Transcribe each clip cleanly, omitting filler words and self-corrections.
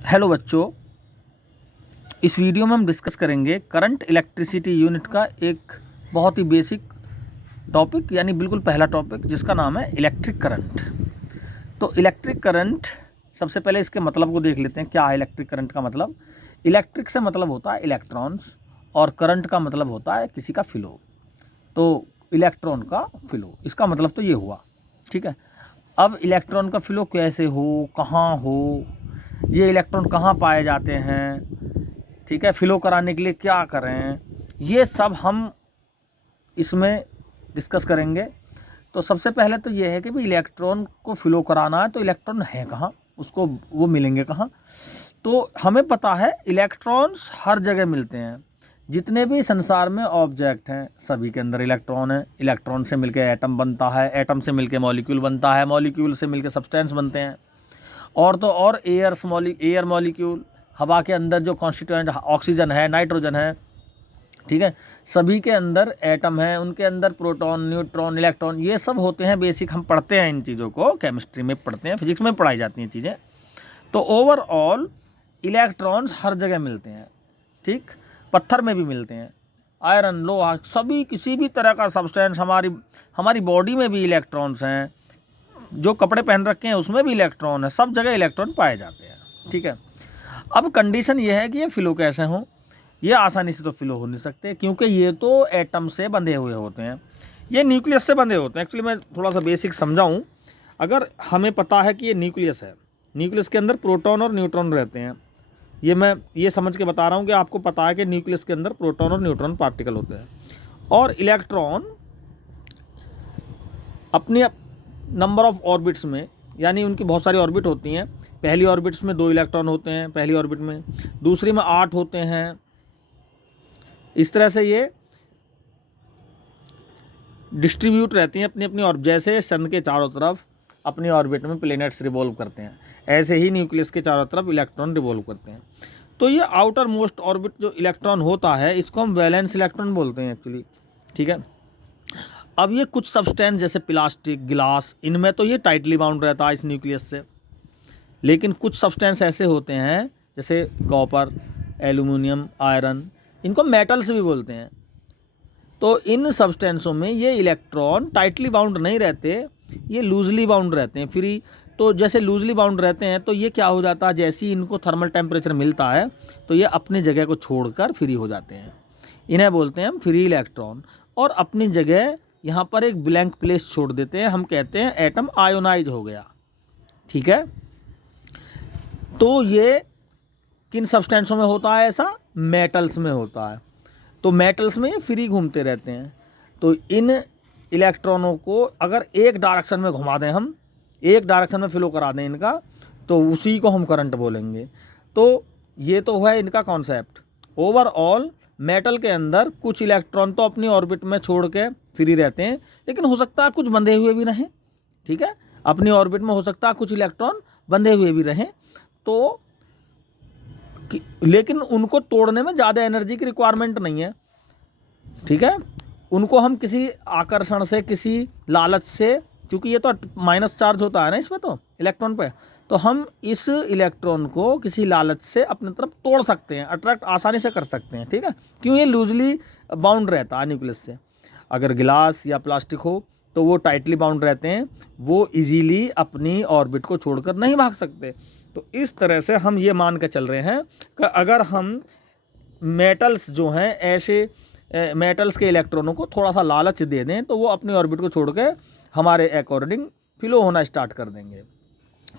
Hello बच्चों, इस video में हम डिस्कस करेंगे करंट इलेक्ट्रिसिटी यूनिट का एक बहुत ही बेसिक टॉपिक, यानी बिल्कुल पहला टॉपिक, जिसका नाम है इलेक्ट्रिक करंट। तो इलेक्ट्रिक करंट, सबसे पहले इसके मतलब को देख लेते हैं। क्या है इलेक्ट्रिक करंट का मतलब? इलेक्ट्रिक से मतलब होता है इलेक्ट्रॉन्स, और करंट का मतलब होता है किसी का फ्लो। तो इलेक्ट्रॉन का फ्लो, इसका मतलब तो ये हुआ, ठीक है। अब इलेक्ट्रॉन का फ्लो कैसे हो, कहाँ हो, ये इलेक्ट्रॉन कहाँ पाए जाते हैं, ठीक है, फ्लो कराने के लिए क्या करें, ये सब हम इसमें डिस्कस करेंगे। तो सबसे पहले तो ये है कि भाई इलेक्ट्रॉन को फ्लो कराना है तो इलेक्ट्रॉन है कहाँ, उसको वो मिलेंगे कहाँ। तो हमें पता है इलेक्ट्रॉन्स हर जगह मिलते हैं। जितने भी संसार में ऑब्जेक्ट हैं सभी के अंदर इलेक्ट्रॉन है। इलेक्ट्रॉन से मिलके एटम बनता है, एटम से मिलके मॉलिक्यूल बनता है, मॉलिक्यूल से मिलके सब्सटेंस बनते हैं। और तो और एयर मॉलिक्यूल, हवा के अंदर जो कॉन्स्टिट्यूएंट ऑक्सीजन है, नाइट्रोजन है, ठीक है, सभी के अंदर एटम है, उनके अंदर प्रोटॉन, न्यूट्रॉन, इलेक्ट्रॉन, ये सब होते हैं। बेसिक हम पढ़ते हैं, इन चीज़ों को केमिस्ट्री में पढ़ते हैं, फिजिक्स में पढ़ाई जाती हैं चीज़ें। तो ओवरऑल इलेक्ट्रॉन्स हर जगह मिलते हैं, ठीक। पत्थर में भी मिलते हैं, आयरन, लोहा, सभी किसी भी तरह का सब्सटेंस, हमारी बॉडी में भी इलेक्ट्रॉन्स हैं। जो कपड़े पहन रखे हैं उसमें भी इलेक्ट्रॉन है, सब जगह इलेक्ट्रॉन पाए जाते हैं, ठीक है। अब कंडीशन ये है कि ये फ्लो कैसे हों। ये आसानी से तो फ्लो हो नहीं सकते, क्योंकि ये तो एटम से बंधे हुए होते हैं, ये न्यूक्लियस से बंधे होते हैं। एक्चुअली मैं थोड़ा सा बेसिक समझाऊं। अगर हमें पता है कि ये न्यूक्लियस है, न्यूक्लियस के अंदर प्रोटॉन और न्यूट्रॉन रहते हैं, मैं ये समझ के बता रहा हूँ कि आपको पता है कि न्यूक्लियस के अंदर प्रोटॉन और न्यूट्रॉन पार्टिकल होते हैं, और इलेक्ट्रॉन अपने नंबर ऑफ ऑर्बिट्स में, यानी उनकी बहुत सारी ऑर्बिट होती हैं। पहली ऑर्बिट्स में 2 इलेक्ट्रॉन होते हैं, पहली ऑर्बिट में, दूसरी में 8 होते हैं। इस तरह से ये डिस्ट्रीब्यूट रहती हैं अपनी अपनी ऑर्बिट। जैसे सन के चारों तरफ अपनी ऑर्बिट में प्लैनेट्स रिवॉल्व करते हैं, ऐसे ही न्यूक्लियस के चारों तरफ इलेक्ट्रॉन रिवॉल्व करते हैं। तो ये आउटर मोस्ट ऑर्बिट जो इलेक्ट्रॉन होता है, इसको हम वैलेंस इलेक्ट्रॉन बोलते हैं एक्चुअली, ठीक है। अब ये कुछ सब्सटेंस जैसे प्लास्टिक, गिलास, इनमें तो ये टाइटली बाउंड रहता है इस न्यूक्लियस से। लेकिन कुछ सब्सटेंस ऐसे होते हैं जैसे कॉपर, एल्यूमिनियम, आयरन, इनको मेटल्स भी बोलते हैं। तो इन सब्सटेंसों में ये इलेक्ट्रॉन टाइटली बाउंड नहीं रहते, ये लूजली बाउंड रहते हैं, फ्री। तो जैसे लूजली बाउंड रहते हैं तो ये क्या हो जाता है, जैसे ही इनको थर्मल टेम्परेचर मिलता है तो ये अपनी जगह को छोड़कर फ्री हो जाते हैं। इन्हें बोलते हैं हम फ्री इलेक्ट्रॉन। और अपनी जगह यहाँ पर एक ब्लैंक प्लेस छोड़ देते हैं, हम कहते हैं एटम आयोनाइज हो गया, ठीक है। तो ये किन सब्सटेंसों में होता है ऐसा? मेटल्स में होता है। तो मेटल्स में ये फ्री घूमते रहते हैं। तो इन इलेक्ट्रॉनों को अगर एक डायरेक्शन में घुमा दें, हम एक डायरेक्शन में फ्लो करा दें इनका, तो उसी को हम करंट बोलेंगे। तो ये तो है इनका कॉन्सेप्ट। ओवरऑल मेटल के अंदर कुछ इलेक्ट्रॉन तो अपनी ऑर्बिट में छोड़ के फ्री रहते हैं, लेकिन हो सकता है कुछ बंधे हुए भी रहें, ठीक है। अपनी ऑर्बिट में हो सकता है कुछ इलेक्ट्रॉन बंधे हुए भी रहें। तो लेकिन उनको तोड़ने में ज़्यादा एनर्जी की रिक्वायरमेंट नहीं है, ठीक है। उनको हम किसी आकर्षण से, किसी लालच से, क्योंकि ये तो माइनस चार्ज होता है ना इसमें तो इलेक्ट्रॉन पे, तो हम इस इलेक्ट्रॉन को किसी लालच से अपनी तरफ तोड़ सकते हैं, अट्रैक्ट आसानी से कर सकते हैं, ठीक है। क्यों? ये लूजली बाउंड रहता है न्यूक्लियस से। अगर गिलास या प्लास्टिक हो तो वो टाइटली बाउंड रहते हैं, वो इजीली अपनी ऑर्बिट को छोड़कर नहीं भाग सकते। तो इस तरह से हम ये मान के चल रहे हैं कि अगर हम मेटल्स जो हैं, ऐसे मेटल्स के इलेक्ट्रॉनों को थोड़ा सा लालच दे दें तो वो अपनी ऑर्बिट को छोड़ के हमारे अकॉर्डिंग फ्लो होना स्टार्ट कर देंगे।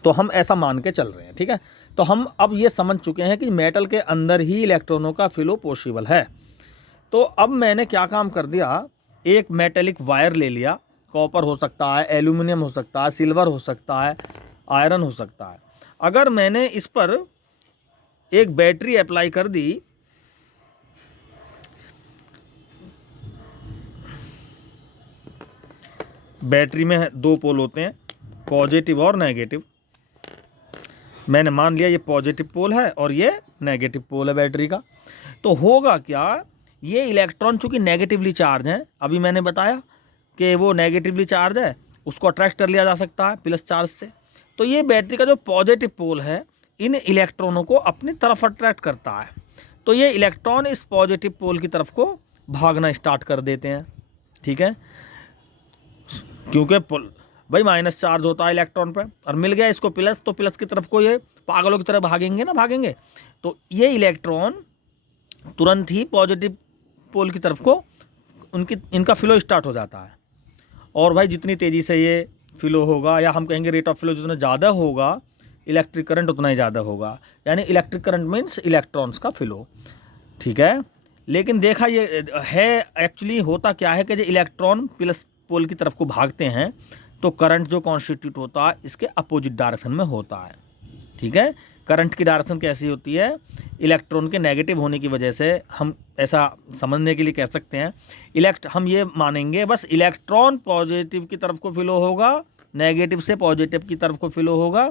तो हम ऐसा मान के चल रहे हैं, ठीक है। तो हम अब ये समझ चुके हैं कि मेटल के अंदर ही इलेक्ट्रॉनों का फ्लो पॉसिबल है। तो अब मैंने क्या काम कर दिया, एक मेटेलिक वायर ले लिया। कॉपर हो सकता है, एल्यूमिनियम हो सकता है, सिल्वर हो सकता है, आयरन हो सकता है। अगर मैंने इस पर एक बैटरी अप्लाई कर दी, बैटरी में 2 पोल होते हैं, पॉजिटिव और नेगेटिव। मैंने मान लिया ये पॉजिटिव पोल है और ये नेगेटिव पोल है बैटरी का। तो होगा क्या, ये इलेक्ट्रॉन चूंकि नेगेटिवली चार्ज हैं, अभी मैंने बताया कि वो नेगेटिवली चार्ज है, उसको अट्रैक्ट कर लिया जा सकता है प्लस चार्ज से। तो ये बैटरी का जो पॉजिटिव पोल है, इन इलेक्ट्रॉनों को अपनी तरफ अट्रैक्ट करता है। तो ये इलेक्ट्रॉन इस पॉजिटिव पोल की तरफ को भागना स्टार्ट कर देते हैं, ठीक है, क्योंकि भाई माइनस चार्ज होता है इलेक्ट्रॉन पर और मिल गया इसको प्लस, तो प्लस की तरफ को ये पागलों की तरह भागेंगे ना, भागेंगे। तो ये इलेक्ट्रॉन तुरंत ही पॉजिटिव पोल की तरफ को इनका फ्लो स्टार्ट हो जाता है। और भाई जितनी तेज़ी से ये फ्लो होगा, या हम कहेंगे रेट ऑफ फ्लो जितना ज़्यादा होगा, इलेक्ट्रिक करंट उतना ही ज़्यादा होगा। यानी इलेक्ट्रिक करंट मीन्स इलेक्ट्रॉन्स का फ्लो, ठीक है। लेकिन देखा ये है एक्चुअली होता क्या है कि जो इलेक्ट्रॉन प्लस पोल की तरफ को भागते हैं तो करंट जो कॉन्स्टिट्यूट होता है इसके अपोजिट डायरेक्शन में होता है, ठीक है। करंट की डायरेक्शन कैसी होती है, इलेक्ट्रॉन के नेगेटिव होने की वजह से हम ऐसा समझने के लिए कह सकते हैं हम ये मानेंगे बस इलेक्ट्रॉन पॉजिटिव की तरफ को फ्लो होगा, नेगेटिव से पॉजिटिव की तरफ को फ्लो होगा,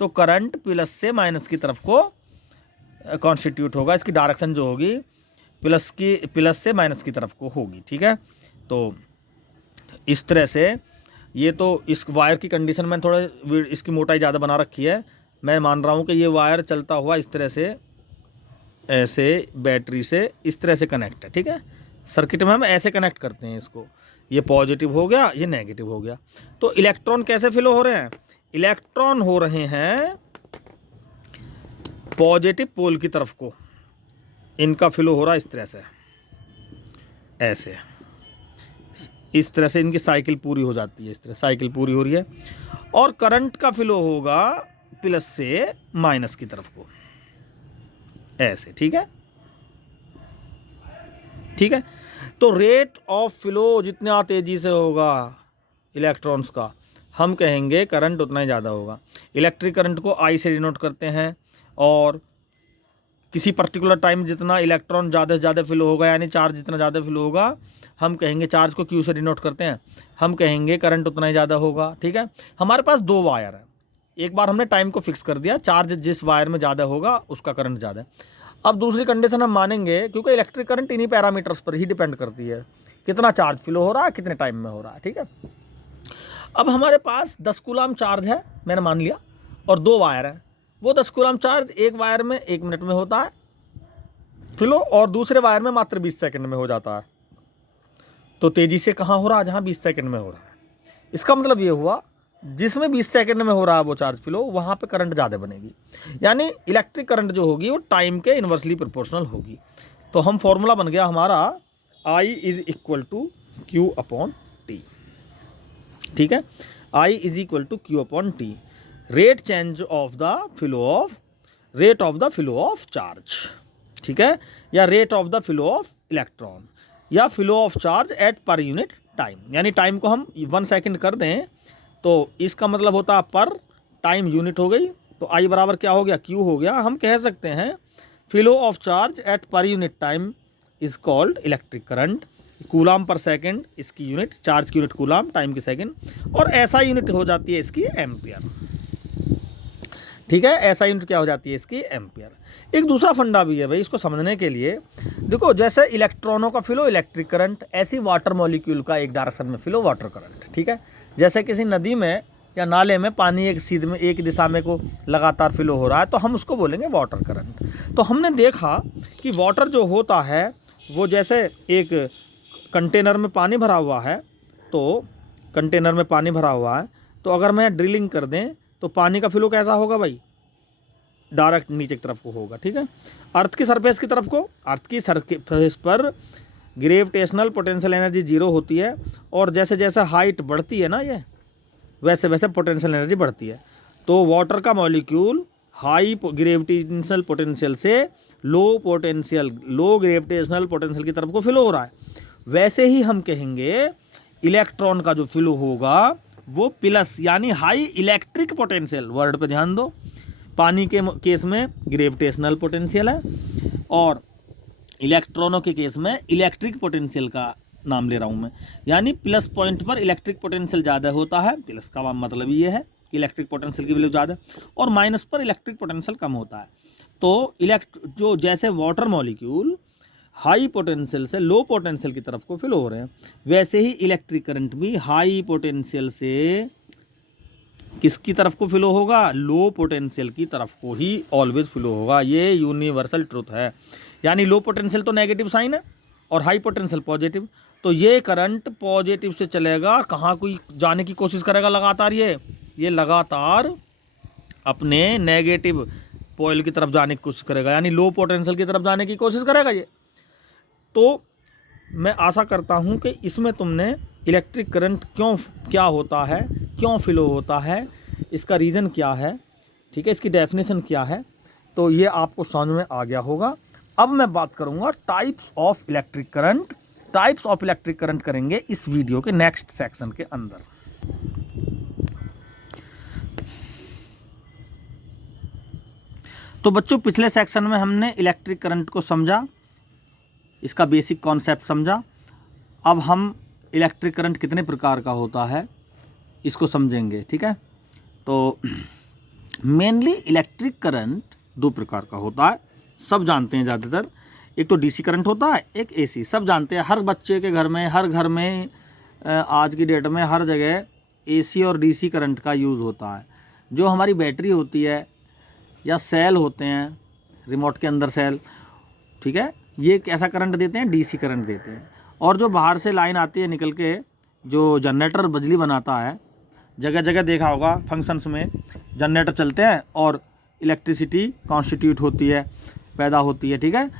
तो करंट प्लस से माइनस की तरफ को कॉन्स्टिट्यूट होगा। इसकी डायरेक्शन जो होगी प्लस से माइनस की तरफ को होगी, ठीक है। तो इस तरह से ये तो इस वायर की कंडीशन में थोड़ा इसकी मोटाई ज़्यादा बना रखी है। मैं मान रहा हूँ कि ये वायर चलता हुआ इस तरह से ऐसे बैटरी से इस तरह से कनेक्ट है, ठीक है। सर्किट में हम ऐसे कनेक्ट करते हैं इसको, ये पॉजिटिव हो गया, ये नेगेटिव हो गया। तो इलेक्ट्रॉन कैसे फ्लो हो रहे हैं, इलेक्ट्रॉन हो रहे हैं पॉजिटिव पोल की तरफ को, इनका फ्लो हो रहा है इस तरह से, ऐसे इस तरह से इनकी साइकिल पूरी हो जाती है, इस तरह साइकिल पूरी हो रही है। और करंट का फ्लो होगा प्लस से माइनस की तरफ को, ऐसे, ठीक है, ठीक है। तो रेट ऑफ फ्लो जितना तेजी से होगा इलेक्ट्रॉन्स का, हम कहेंगे करंट उतना ही ज़्यादा होगा। इलेक्ट्रिक करंट को आई से डिनोट करते हैं, और किसी पर्टिकुलर टाइम जितना इलेक्ट्रॉन ज़्यादा से ज़्यादा फ्लो होगा, यानी चार्ज जितना ज़्यादा फ्लो होगा, हम कहेंगे चार्ज को क्यू से डिनोट करते हैं, हम कहेंगे करंट उतना ही ज़्यादा होगा, ठीक है। हमारे पास दो वायर है, एक बार हमने टाइम को फिक्स कर दिया, चार्ज जिस वायर में ज़्यादा होगा उसका करंट ज़्यादा है। अब दूसरी कंडीशन हम मानेंगे, क्योंकि इलेक्ट्रिक करंट इन्हीं पैरामीटर्स पर ही डिपेंड करती है, कितना चार्ज फ्लो हो रहा है, कितने टाइम में हो रहा है, ठीक है। अब हमारे पास 10 कूलाम चार्ज है, मैंने मान लिया, और दो वायर है। वो 10 कूलाम चार्ज एक वायर में 1 मिनट में होता है फ्लो, और दूसरे वायर में मात्र 20 सेकंड में हो जाता है। तो तेज़ी से कहाँ हो रहा है, जहाँ 20 सेकंड में हो रहा है। इसका मतलब ये हुआ जिसमें 20 सेकंड में हो रहा है वो चार्ज फ्लो, वहाँ पे करंट ज़्यादा बनेगी, यानी इलेक्ट्रिक करंट जो होगी वो टाइम के इन्वर्सली प्रोपोर्शनल होगी। तो हम फॉर्मूला बन गया हमारा I is equal to Q upon T, ठीक है। I is equal to Q upon T, rate change of the flow of charge, ठीक है, या rate of the flow of electron, या flow of charge at per unit time. यानी time को हम 1 second कर दें तो इसका मतलब होता है पर टाइम यूनिट हो गई, तो I बराबर क्या हो गया, Q हो गया। हम कह सकते हैं flow of charge at per unit time is called electric current, coulomb पर सेकंड इसकी यूनिट, चार्ज की यूनिट कूलाम, टाइम की सेकंड, और ऐसा यूनिट हो जाती है इसकी एम्पियर, ठीक है। ऐसा यूनिट क्या हो जाती है इसकी, एम्पियर। एक दूसरा फंडा भी है भाई, इसको समझने के लिए देखो, जैसे इलेक्ट्रॉनों का फ्लो इलेक्ट्रिक करंट, ऐसी वाटर मॉलिक्यूल का एक डायरेक्शन में फ्लो वाटर करंट, ठीक है। जैसे किसी नदी में या नाले में पानी एक सीध में एक दिशा में को लगातार फ्लो हो रहा है, तो हम उसको बोलेंगे वाटर करंट। तो हमने देखा कि वाटर जो होता है वो जैसे एक कंटेनर में पानी भरा हुआ है, तो कंटेनर में पानी भरा हुआ है, तो अगर मैं ड्रिलिंग कर दें तो पानी का फ्लो कैसा होगा भाई, डायरेक्ट नीचे की तरफ को होगा, ठीक है। अर्थ की सरफेस की तरफ को, अर्थ की सरफेस पर ग्रेविटेशनल पोटेंशियल एनर्जी 0 होती है, और जैसे जैसे हाइट बढ़ती है ना ये, वैसे वैसे पोटेंशियल एनर्जी बढ़ती है। तो वाटर का मॉलिक्यूल हाई ग्रेविटेशनल पोटेंशियल से लो ग्रेविटेशनल पोटेंशियल की तरफ को फ्लो हो रहा है। वैसे ही हम कहेंगे इलेक्ट्रॉन का जो फ्लो होगा वो प्लस, यानी हाई इलेक्ट्रिक पोटेंशियल, वर्ड पे ध्यान दो, पानी के केस में ग्रेविटेशनल पोटेंशियल है, और इलेक्ट्रॉनों के केस में इलेक्ट्रिक पोटेंशियल का नाम ले रहा हूँ मैं, यानी प्लस पॉइंट पर इलेक्ट्रिक पोटेंशियल ज़्यादा होता है, प्लस का मतलब ये है कि इलेक्ट्रिक पोटेंशियल की वैल्यू ज़्यादा, और माइनस पर इलेक्ट्रिक पोटेंशियल कम होता है। तो जो जैसे वाटर मॉलिक्यूल हाई पोटेंशियल से लो पोटेंशियल की तरफ को फ्लो हो रहे हैं, वैसे ही इलेक्ट्रिक करंट भी हाई पोटेंशियल से किसकी तरफ को फ्लो होगा? लो पोटेंशियल की तरफ को ही ऑलवेज फ्लो होगा। ये यूनिवर्सल ट्रुथ है। यानी लो पोटेंशियल तो नेगेटिव साइन है और हाई पोटेंशियल पॉजिटिव, तो ये करंट पॉजिटिव से चलेगा, कहाँ कोई जाने की कोशिश करेगा लगातार, ये लगातार अपने नेगेटिव पॉइल की तरफ जाने की कोशिश करेगा, यानी लो पोटेंशियल की तरफ जाने की कोशिश करेगा ये। तो मैं आशा करता हूँ कि इसमें तुमने इलेक्ट्रिक करंट क्या होता है, क्यों फ्लो होता है, इसका रीज़न क्या है, ठीक है, इसकी डेफिनेशन क्या है, तो ये आपको समझ में आ गया होगा। अब मैं बात करूँगा types of electric current. Types of electric current करेंगे इस वीडियो के नेक्स्ट सेक्शन के अंदर। तो बच्चों, पिछले सेक्शन में हमने इलेक्ट्रिक करंट को समझा, इसका बेसिक कॉन्सेप्ट समझा। अब हम इलेक्ट्रिक करंट कितने प्रकार का होता है इसको समझेंगे, ठीक है। तो मेनली इलेक्ट्रिक करंट दो प्रकार का होता है, सब जानते हैं ज़्यादातर। एक तो डीसी करंट होता है, एक एसी, सब जानते हैं। हर बच्चे के घर में, हर घर में आज की डेट में हर जगह एसी और डीसी करंट का यूज़ होता है। जो हमारी बैटरी होती है या सेल होते हैं रिमोट के अंदर सेल, ठीक है, ये कैसा करंट देते हैं? डीसी करंट देते हैं। और जो बाहर से लाइन आती है निकल के, जो जनरेटर बिजली बनाता है, जगह जगह देखा होगा फंक्शंस में जनरेटर चलते हैं और इलेक्ट्रिसिटी कॉन्स्टिट्यूट होती है, पैदा होती है, ठीक है,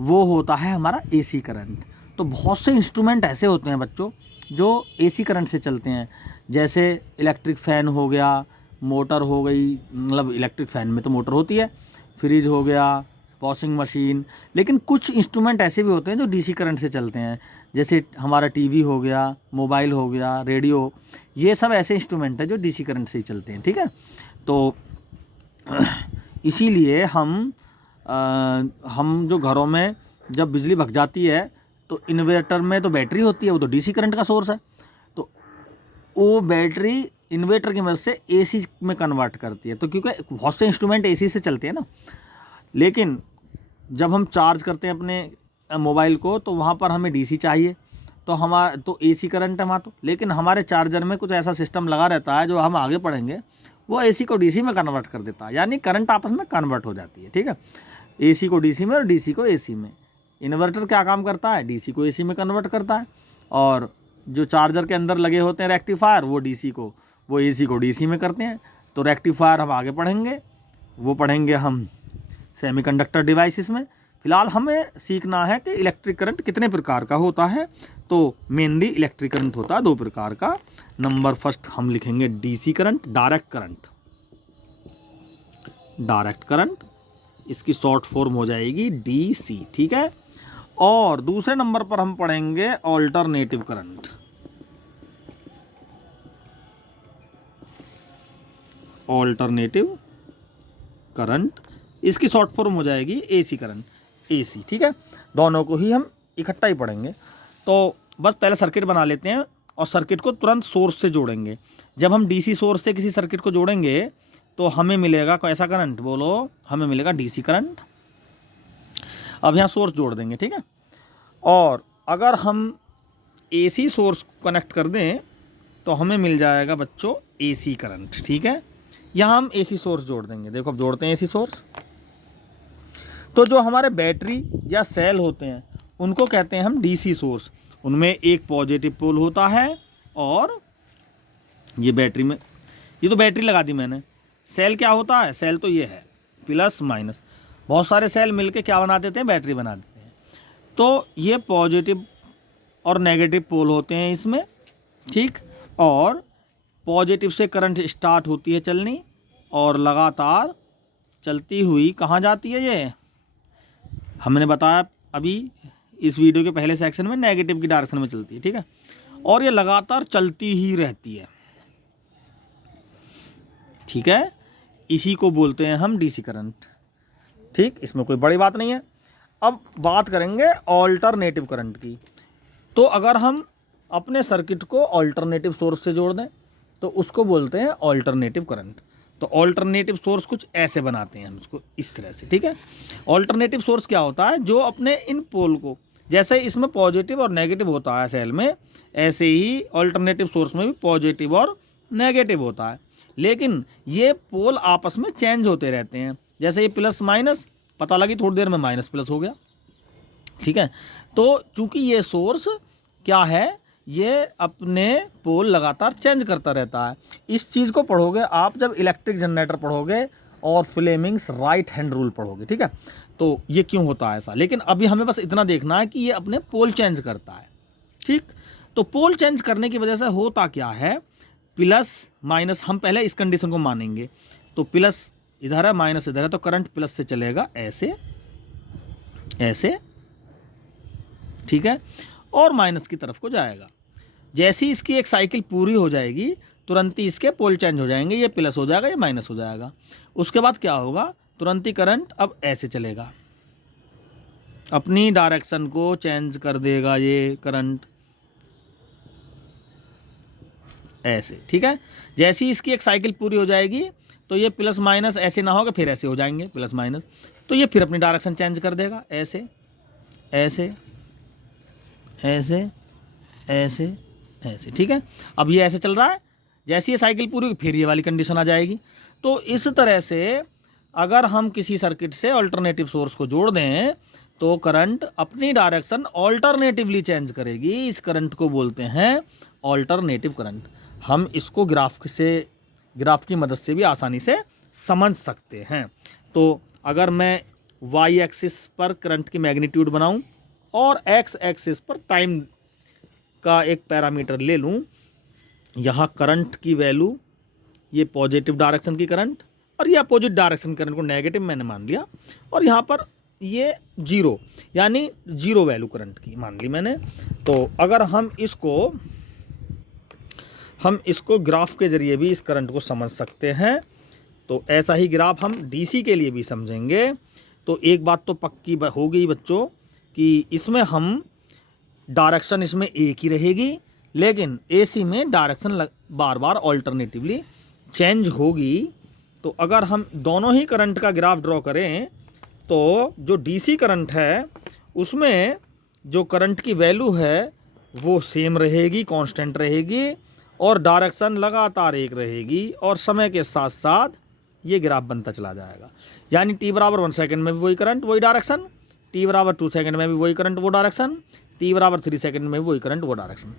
वो होता है हमारा एसी करंट। तो बहुत से इंस्ट्रूमेंट ऐसे होते हैं बच्चों जो एसी करंट से चलते हैं, जैसे इलेक्ट्रिक फ़ैन हो गया, मोटर हो गई, मतलब इलेक्ट्रिक फ़ैन में तो मोटर होती है, फ्रिज हो गया, वॉशिंग मशीन। लेकिन कुछ इंस्ट्रूमेंट ऐसे भी होते हैं जो डीसी करंट से चलते हैं, जैसे हमारा टीवी हो गया, मोबाइल हो गया, रेडियो, ये सब ऐसे इंस्ट्रूमेंट हैं जो डीसी करंट से ही चलते हैं, ठीक है। तो इसीलिए हम जो घरों में जब बिजली भग जाती है तो इन्वर्टर में तो बैटरी होती है, वो तो डीसी करंट का सोर्स है, तो वो बैटरी इन्वर्टर की मदद से एसी में कन्वर्ट करती है। तो क्योंकि बहुत से इंस्ट्रूमेंट एसी से चलते हैं ना, लेकिन जब हम चार्ज करते हैं अपने मोबाइल को तो वहाँ पर हमें डीसी चाहिए, तो एसी करंट है वहाँ तो। लेकिन हमारे चार्जर में कुछ ऐसा सिस्टम लगा रहता है जो हम आगे पढ़ेंगे, वो एसी को डीसी में कन्वर्ट कर देता है, यानी करंट आपस में कन्वर्ट हो जाती है, ठीक है। एसी को डीसी में और डीसी को एसी में। इन्वर्टर क्या काम करता है? डीसी को एसी में कन्वर्ट करता है। और जो चार्जर के अंदर लगे होते हैं रेक्टिफायर, वो एसी को डीसी में करते हैं। तो रेक्टिफायर हम आगे पढ़ेंगे, वो पढ़ेंगे हम सेमीकंडक्टर डिवाइसेस में। फिलहाल हमें सीखना है कि इलेक्ट्रिक करंट कितने प्रकार का होता है। तो मेनली इलेक्ट्रिक करंट होता है दो प्रकार का। नंबर फर्स्ट हम लिखेंगे DC current, direct current. Direct current, इसकी शॉर्ट फॉर्म हो जाएगी डीसी, ठीक है। और दूसरे नंबर पर हम पढ़ेंगे ऑल्टरनेटिव करंट। ऑल्टरनेटिव करंट, इसकी शॉर्ट फॉर्म हो जाएगी एसी करंट, एसी, ठीक है। दोनों को ही हम इकट्ठा ही पढ़ेंगे। तो बस पहले सर्किट बना लेते हैं और सर्किट को तुरंत सोर्स से जोड़ेंगे। जब हम डीसी सोर्स से किसी सर्किट को जोड़ेंगे तो हमें मिलेगा कैसा करंट? बोलो, हमें मिलेगा डीसी करंट। अब यहाँ सोर्स जोड़ देंगे, ठीक है। और अगर हम एसी सोर्स कनेक्ट कर दें तो हमें मिल जाएगा बच्चों एसी करंट, ठीक है। यहाँ हम एसी सोर्स जोड़ देंगे। देखो, अब जोड़ते हैं एसी सोर्स। तो जो हमारे बैटरी या सेल होते हैं उनको कहते हैं हम डीसी सोर्स। उनमें एक पॉजिटिव पोल होता है और ये बैटरी में, ये तो बैटरी लगा दी मैंने। सेल क्या होता है? सेल तो ये है प्लस माइनस, बहुत सारे सेल मिलके क्या बना देते हैं? बैटरी बना देते हैं। तो ये पॉजिटिव और नेगेटिव पोल होते हैं इसमें, ठीक। और पॉजिटिव से करंट स्टार्ट होती है चलनी और लगातार चलती हुई कहाँ जाती है? ये हमने बताया अभी इस वीडियो के पहले सेक्शन में, नेगेटिव की डायरेक्शन में चलती है, ठीक है। और ये लगातार चलती ही रहती है, ठीक है। इसी को बोलते हैं हम डीसी करंट, ठीक। इसमें कोई बड़ी बात नहीं है। अब बात करेंगे ऑल्टरनेटिव करंट की। तो अगर हम अपने सर्किट को ऑल्टरनेटिव सोर्स से जोड़ दें तो उसको बोलते हैं ऑल्टरनेटिव करंट। तो ऑल्टरनेटिव सोर्स कुछ ऐसे बनाते हैं हम उसको, इस तरह से, ठीक है। ऑल्टरनेटिव सोर्स क्या होता है? जो अपने इन पोल को, जैसे इसमें पॉजिटिव और नेगेटिव होता है सेल में, ऐसे ही ऑल्टरनेटिव सोर्स में भी पॉजिटिव और नेगेटिव होता है। लेकिन ये पोल आपस में चेंज होते रहते हैं। जैसे ये प्लस माइनस, पता लगी थोड़ी देर में माइनस प्लस हो गया, ठीक है। तो चूंकि ये सोर्स क्या है, ये अपने पोल लगातार चेंज करता रहता है। इस चीज़ को पढ़ोगे आप जब इलेक्ट्रिक जनरेटर पढ़ोगे और फ्लेमिंग्स राइट हैंड रूल पढ़ोगे, ठीक है। तो ये क्यों होता है ऐसा, लेकिन अभी हमें बस इतना देखना है कि ये अपने पोल चेंज करता है, ठीक। तो पोल चेंज करने की वजह से होता क्या है, प्लस माइनस, हम पहले इस कंडीशन को मानेंगे। तो प्लस इधर है, माइनस इधर है, तो करंट प्लस से चलेगा ऐसे ऐसे, ठीक है, और माइनस की तरफ को जाएगा। जैसे ही इसकी एक साइकिल पूरी हो जाएगी तुरंत ही इसके पोल चेंज हो जाएंगे, ये प्लस हो जाएगा, ये माइनस हो जाएगा। उसके बाद क्या होगा, तुरंत ही करंट अब ऐसे चलेगा, अपनी डायरेक्शन को चेंज कर देगा ये करंट ऐसे, ठीक है। जैसे ही इसकी एक साइकिल पूरी हो जाएगी तो ये प्लस माइनस ऐसे ना होगा, फिर ऐसे हो जाएंगे प्लस माइनस, तो ये फिर अपनी डायरेक्शन चेंज कर देगा ऐसे ऐसे ऐसे ऐसे ऐसे, ठीक है। अब ये ऐसे चल रहा है, जैसे ये साइकिल पूरी फिर ये वाली कंडीशन आ जाएगी। तो इस तरह से अगर हम किसी सर्किट से अल्टरनेटिव सोर्स को जोड़ दें तो करंट अपनी डायरेक्शन ऑल्टरनेटिवली चेंज करेगी। इस करंट को बोलते हैं ऑल्टरनेटिव करंट। हम इसको ग्राफ की मदद से भी आसानी से समझ सकते हैं। तो अगर मैं वाई एक्सिस पर करंट की मैग्नीट्यूड बनाऊं और एक्स एक्सिस पर टाइम का एक पैरामीटर ले लूं, यहाँ करंट की वैल्यू, ये पॉजिटिव डायरेक्शन की करंट और ये अपोजिट डायरेक्शन करंट को नेगेटिव मैंने मान लिया, और यहाँ पर ये जीरो यानी जीरो वैल्यू करंट की मान ली मैंने। तो अगर हम इसको ग्राफ के जरिए भी इस करंट को समझ सकते हैं। तो ऐसा ही ग्राफ हम डीसी के लिए भी समझेंगे। तो एक बात तो पक्की हो गई बच्चों कि इसमें हम डायरेक्शन इसमें एक ही रहेगी, लेकिन एसी में डायरेक्शन बार बार ऑल्टरनेटिवली चेंज होगी। तो अगर हम दोनों ही करंट का ग्राफ ड्रॉ करें तो जो डीसी करंट है उसमें जो करंट की वैल्यू है वो सेम रहेगी, कांस्टेंट रहेगी, और डायरेक्शन लगातार एक रहेगी, और समय के साथ साथ ये ग्राफ बनता चला जाएगा। यानी t बराबर 1 सेकंड में भी वही करंट वही डायरेक्शन, t बराबर 2 सेकंड में भी वही करंट वो डायरेक्शन, t बराबर 3 सेकंड में भी वही करंट वो डायरेक्शन।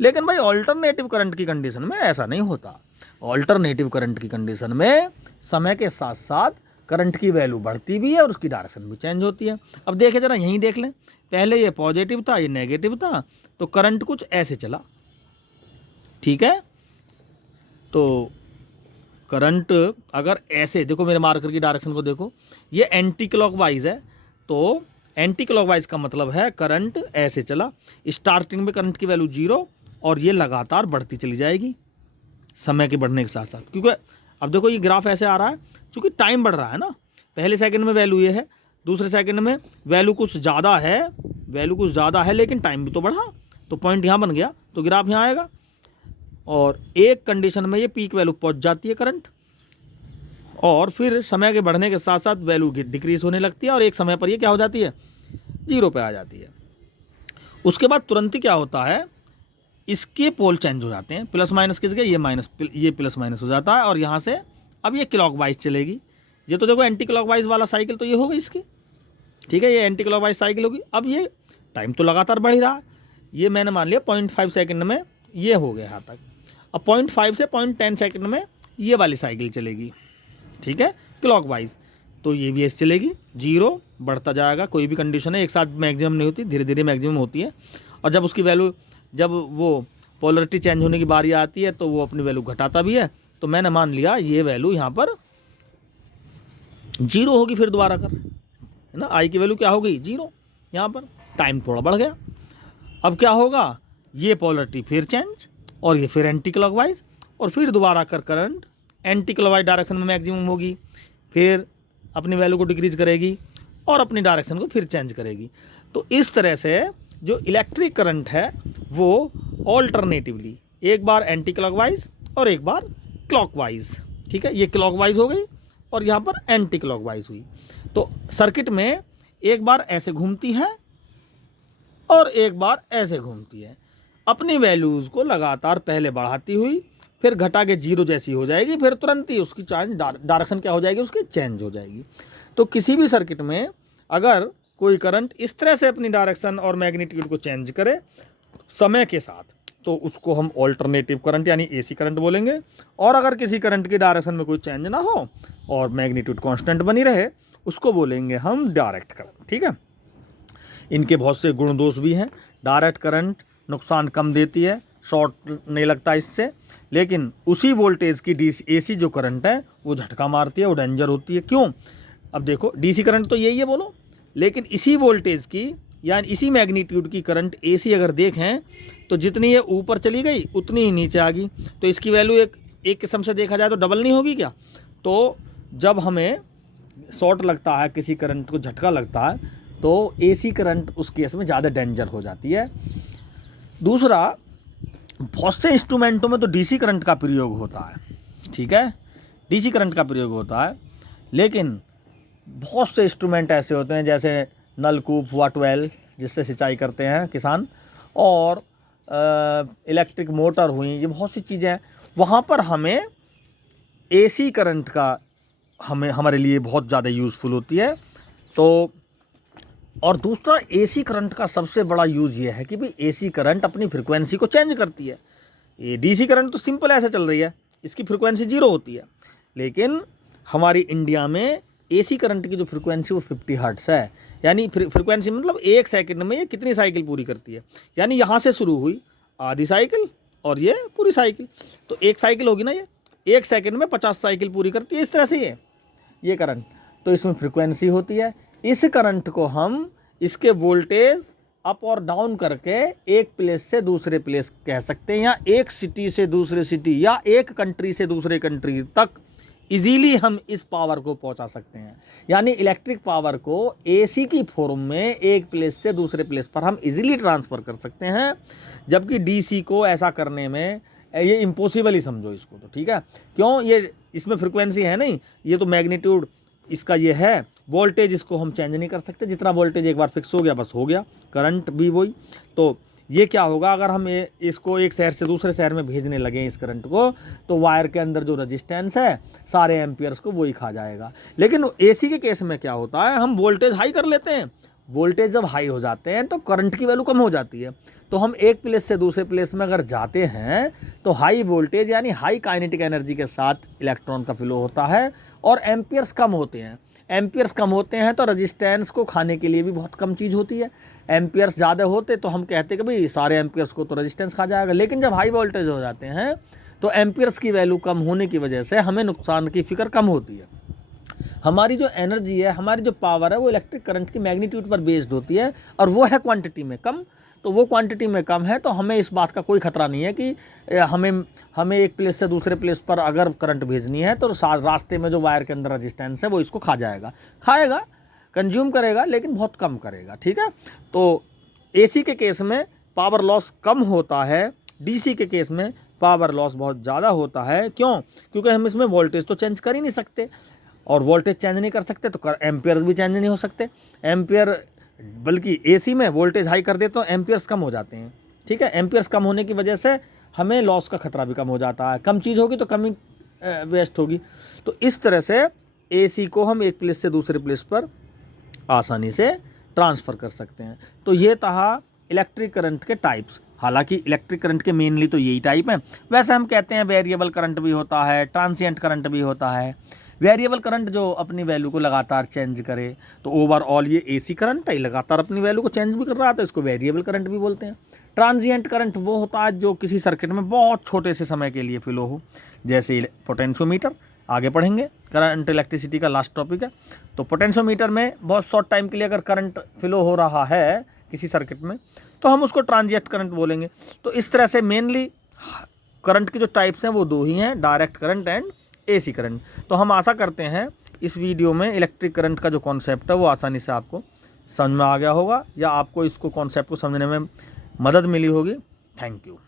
लेकिन भाई ऑल्टरनेटिव करंट की कंडीशन में ऐसा नहीं होता। ऑल्टरनेटिव करंट की कंडीशन में समय के साथ साथ करंट की वैल्यू बढ़ती भी है और उसकी डायरेक्शन भी चेंज होती है। अब देखें जरा, यहीं देख लें, पहले ये पॉजिटिव था, ये नेगेटिव था, तो करंट कुछ ऐसे चला, ठीक है। तो करंट अगर ऐसे देखो, मेरे मार्कर की डायरेक्शन को देखो, ये एंटी क्लॉकवाइज है। तो एंटी क्लॉकवाइज का मतलब है करंट ऐसे चला, स्टार्टिंग में करंट की वैल्यू 0 और ये लगातार बढ़ती चली जाएगी समय के बढ़ने के साथ साथ। क्योंकि अब देखो ये ग्राफ ऐसे आ रहा है क्योंकि टाइम बढ़ रहा है ना। पहले सेकंड में वैल्यू ये है, दूसरे सेकंड में वैल्यू कुछ ज़्यादा है, लेकिन टाइम भी तो बढ़ा, तो पॉइंट यहाँ बन गया, तो ग्राफ यहाँ आएगा। और एक कंडीशन में ये पीक वैल्यू पहुँच जाती है करंट, और फिर समय के बढ़ने के साथ साथ वैल्यू डिक्रीज होने लगती है, और एक समय पर ये क्या हो जाती है, 0 पे आ जाती है। उसके बाद तुरंत ही क्या होता है, इसके पोल चेंज हो जाते हैं, प्लस माइनस किस गए, ये प्लस माइनस हो जाता है, और यहाँ से अब ये क्लॉकवाइज चलेगी। ये तो देखो एंटी क्लॉकवाइज वाला साइकिल तो ये हो गई इसकी, ठीक है, ये एंटी क्लॉकवाइज साइकिल होगी। अब ये टाइम तो लगातार बढ़ ही रहा है, ये मैंने मान लिया 0.5 सेकंड में ये हो गया यहाँ तक। अब 0.5 से 0.10 सेकंड में ये वाली साइकिल चलेगी, ठीक है, क्लॉकवाइज। तो ये भी ऐसे चलेगी, 0 बढ़ता जाएगा। कोई भी कंडीशन है एक साथ मैक्सिमम नहीं होती, धीरे धीरे मैक्सिमम होती है। और जब उसकी वैल्यू, जब वो पोलरिटी चेंज होने की बारी आती है तो वो अपनी वैल्यू घटाता भी है। तो मैंने मान लिया ये वैल्यू यहाँ पर 0 होगी, फिर दोबारा कर, है ना, आई की वैल्यू क्या हो गई, 0। यहाँ पर टाइम थोड़ा बढ़ गया। अब क्या होगा, ये पोलरिटी फिर चेंज, और ये फिर एंटी क्लॉकवाइज, और फिर दोबारा कर करंट एंटी क्लॉकवाइज डायरेक्शन में मैक्सिमम होगी, फिर अपनी वैल्यू को डिक्रीज करेगी और अपनी डायरेक्शन को फिर चेंज करेगी। तो इस तरह से जो इलेक्ट्रिक करंट है वो ऑल्टरनेटिवली एक बार एंटी क्लॉकवाइज और एक बार क्लॉकवाइज, ठीक है, ये क्लॉकवाइज हो गई और यहाँ पर एंटी क्लॉकवाइज हुई। तो सर्किट में एक बार ऐसे घूमती है और एक बार ऐसे घूमती है, अपनी वैल्यूज़ को लगातार पहले बढ़ाती हुई, फिर घटा के 0 जैसी हो जाएगी, फिर तुरंत ही उसकी डायरेक्शन क्या हो जाएगी, उसकी चेंज हो जाएगी। तो किसी भी सर्किट में अगर कोई करंट इस तरह से अपनी डायरेक्शन और मैग्नीट्यूड को चेंज करे समय के साथ, तो उसको हम ऑल्टरनेटिव करंट यानी एसी करंट बोलेंगे। और अगर किसी करंट की डायरेक्शन में कोई चेंज ना हो और मैग्नीट्यूड कांस्टेंट बनी रहे, उसको बोलेंगे हम डायरेक्ट करंट। ठीक है, इनके बहुत से गुण दोष भी हैं। डायरेक्ट करंट नुकसान कम देती है, शॉर्ट नहीं लगता इससे, लेकिन उसी वोल्टेज की एसी जो करंट है वो झटका मारती है, वो डेंजर होती है। क्यों? अब देखो, डीसी करंट तो यही है बोलो, लेकिन इसी वोल्टेज की यानी इसी मैग्नीट्यूड की करंट एसी अगर देखें तो जितनी ये ऊपर चली गई उतनी ही नीचे आ गई, तो इसकी वैल्यू एक किस्म से देखा जाए तो डबल नहीं होगी क्या? तो जब हमें शॉर्ट लगता है, किसी करंट को झटका लगता है, तो एसी करंट उस केस में ज़्यादा डेंजर हो जाती है। दूसरा, बहुत से इंस्ट्रूमेंटों में तो डीसी करंट का प्रयोग होता है। ठीक है, डीसी करंट का प्रयोग होता है, लेकिन बहुत से इंस्ट्रूमेंट ऐसे होते हैं जैसे नलकूप हुआ, ट्वेल जिससे सिंचाई करते हैं किसान, और इलेक्ट्रिक मोटर हुई, ये बहुत सी चीज़ें हैं, वहाँ पर हमें एसी करंट का हमारे लिए बहुत ज़्यादा यूज़फुल होती है। तो और दूसरा, एसी करंट का सबसे बड़ा यूज़ ये है कि भाई एसी करंट अपनी फ्रिक्वेंसी को चेंज करती है। ये डीसी करंट तो सिंपल ऐसे चल रही है, इसकी फ्रिक्वेंसी 0 होती है, लेकिन हमारी इंडिया में एसी करंट की जो फ्रिक्वेंसी वो 50 हर्ट्ज़ है। यानी फ्रिक्वेंसी मतलब 1 सेकंड में ये कितनी साइकिल पूरी करती है, यानी यहाँ से शुरू हुई आधी साइकिल और ये पूरी साइकिल, तो 1 साइकिल होगी ना, ये 1 सेकंड में 50 साइकिल पूरी करती है। इस तरह से ये करंट, तो इसमें फ्रिक्वेंसी होती है। इस करंट को हम इसके वोल्टेज अप और डाउन करके एक प्लेस से दूसरे प्लेस कह सकते हैं, या एक सिटी से दूसरे सिटी, या एक कंट्री से दूसरे कंट्री तक इजीली हम इस पावर को पहुंचा सकते हैं। यानी इलेक्ट्रिक पावर को एसी की फॉर्म में एक प्लेस से दूसरे प्लेस पर हम इजीली ट्रांसफ़र कर सकते हैं, जबकि डीसी को ऐसा करने में ये इम्पॉसिबल ही समझो इसको। तो ठीक है, क्यों? ये इसमें फ्रिक्वेंसी है नहीं, ये तो मैग्नीट्यूड इसका ये है, वोल्टेज इसको हम चेंज नहीं कर सकते, जितना वोल्टेज एक बार फिक्स हो गया बस हो गया, करंट भी वही। तो ये क्या होगा, अगर हम इसको एक शहर से दूसरे शहर में भेजने लगे इस करंट को, तो वायर के अंदर जो रेजिस्टेंस है सारे एम्पियर्स को वही खा जाएगा। लेकिन एसी के केस में क्या होता है, हम वोल्टेज हाई कर लेते हैं, वोल्टेज जब हाई हो जाते हैं तो करंट की वैल्यू कम हो जाती है। तो हम एक प्लेस से दूसरे प्लेस में अगर जाते हैं तो हाई वोल्टेज यानी हाई काइनेटिक एनर्जी के साथ इलेक्ट्रॉन का फ्लो होता है, और एम्पियर्स कम होते हैं। एम्पियर्स कम होते हैं तो रेजिस्टेंस को खाने के लिए भी बहुत कम चीज़ होती है। एम्पियर्स ज़्यादा होते तो हम कहते कि भाई सारे एम्पियर्स को तो रेजिस्टेंस खा जाएगा, लेकिन जब हाई वोल्टेज हो जाते हैं तो एम्पियर्स की वैल्यू कम होने की वजह से हमें नुकसान की फिक्र कम होती है। हमारी जो एनर्जी है, हमारी जो पावर है, वो इलेक्ट्रिक करंट की मैग्नीट्यूड पर बेस्ड होती है, और वो है क्वांटिटी में कम। तो वो क्वांटिटी में कम है तो हमें इस बात का कोई खतरा नहीं है कि हमें एक प्लेस से दूसरे प्लेस पर अगर करंट भेजनी है तो रास्ते में जो वायर के अंदर रेजिस्टेंस है वो इसको खा जाएगा, खाएगा, कंज्यूम करेगा, लेकिन बहुत कम करेगा। ठीक है, तो एसी के केस में पावर लॉस कम होता है, डीसी के केस में पावर लॉस बहुत ज़्यादा होता है। क्यों? क्योंकि हम इसमें वोल्टेज तो चेंज कर ही नहीं सकते, और वोल्टेज चेंज नहीं कर सकते तो एम्पियर्स भी चेंज नहीं हो सकते। एम्पियर बल्कि एसी में वोल्टेज हाई कर दे तो एम्पियर्स कम हो जाते हैं। ठीक है, एम्पियर्स कम होने की वजह से हमें लॉस का खतरा भी कम हो जाता है, कम चीज़ होगी तो कम ही वेस्ट होगी। तो इस तरह से एसी को हम एक प्लेस से दूसरे प्लेस पर आसानी से ट्रांसफ़र कर सकते हैं। तो ये था इलेक्ट्रिक करंट के टाइप्स। हालांकि इलेक्ट्रिक करंट के मेनली तो यही टाइप हैं। वैसे हम कहते हैं वेरिएबल करंट भी होता है, ट्रांसिएंट करंट भी होता है। वेरिएबल करंट जो अपनी वैल्यू को लगातार चेंज करे, तो ओवरऑल ये एसी करंट है, लगातार अपनी वैल्यू को चेंज भी कर रहा था, इसको वेरिएबल करंट भी बोलते हैं। ट्रांजिएंट करंट वो होता है जो किसी सर्किट में बहुत छोटे से समय के लिए फ्लो हो, जैसे पोटेंशियोमीटर। आगे पढ़ेंगे, करंट इलेक्ट्रिसिटी का लास्ट टॉपिक है। तो पोटेंशियोमीटर में बहुत शॉर्ट टाइम के लिए अगर करंट फ्लो हो रहा है किसी सर्किट में तो हम उसको ट्रांजिएंट करंट बोलेंगे। तो इस तरह से मेनली करंट की जो टाइप्स हैं वो दो ही हैं, direct current and AC current. तो हम आशा करते हैं इस वीडियो में इलेक्ट्रिक करंट का जो कॉन्सेप्ट है वो आसानी से आपको समझ में आ गया होगा, या आपको इसको कॉन्सेप्ट को समझने में मदद मिली होगी। Thank you.